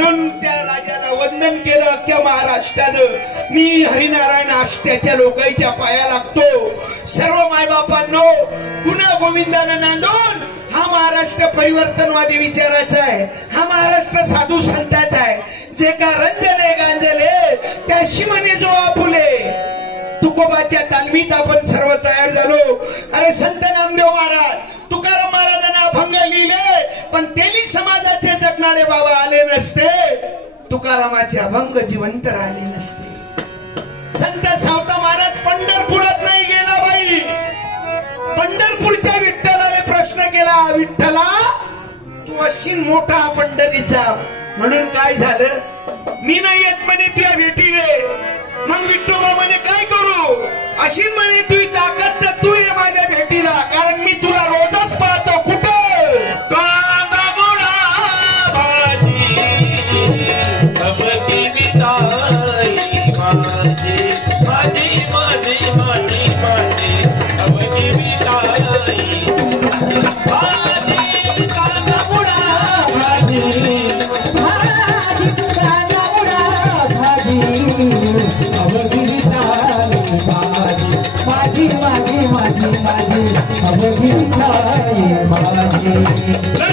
म्हणून त्या राजाला वंदन केलं अख्ख्या महाराष्ट्रानं. मी हरिनारायण आष्ट्याच्या लोकांच्या पाया लागतो. सर्व मायबापांनो, गुन्हा गोविंदानं नांदून हा महाराष्ट्र परिवर्तनवादी विचाराचा आहे. हा महाराष्ट्र साधू संताचा आहे. जे का रंजले गांजले त्याशी म्हणे जो आपुले. तुकोबाच्या तालमीत आपण सर्व तयार झालो. अरे संत नामदेव महाराज, तुकाराम महाराजांना अभंग लिहिले, पण तेली समाजाचे जगणारे बाबा आले नसते, तुकारामाचे अभंग जिवंत राहिले नसते. संत सावता महाराज पंढरपुरात नाही गेला बाई. पंढरपूरच्या विठ्ठलाने प्रश्न केला, विठ्ठला तू असीन मोठा पंढरीचा, म्हणून काय झालं? मी नाही येत म्हणे तुझ्या भेटीले. मग विठ्ठोबा म्हणे काय करू? अशी म्हणे तुझी ताकद तर तू ये माझ्या भेटीला, कारण मी तुला रोजच पाहतो. कुठं? कांदा मुळा भाजी अबकी मिठाई माझी माझी माझी माझी माझी अबकी मिठाई भाजी कांदा मुळा भाजी भाजी कांदा मुळा भाजी अबकी मिठाई माझी माझी माझी माझी माझी अबकी मिठाई माझी.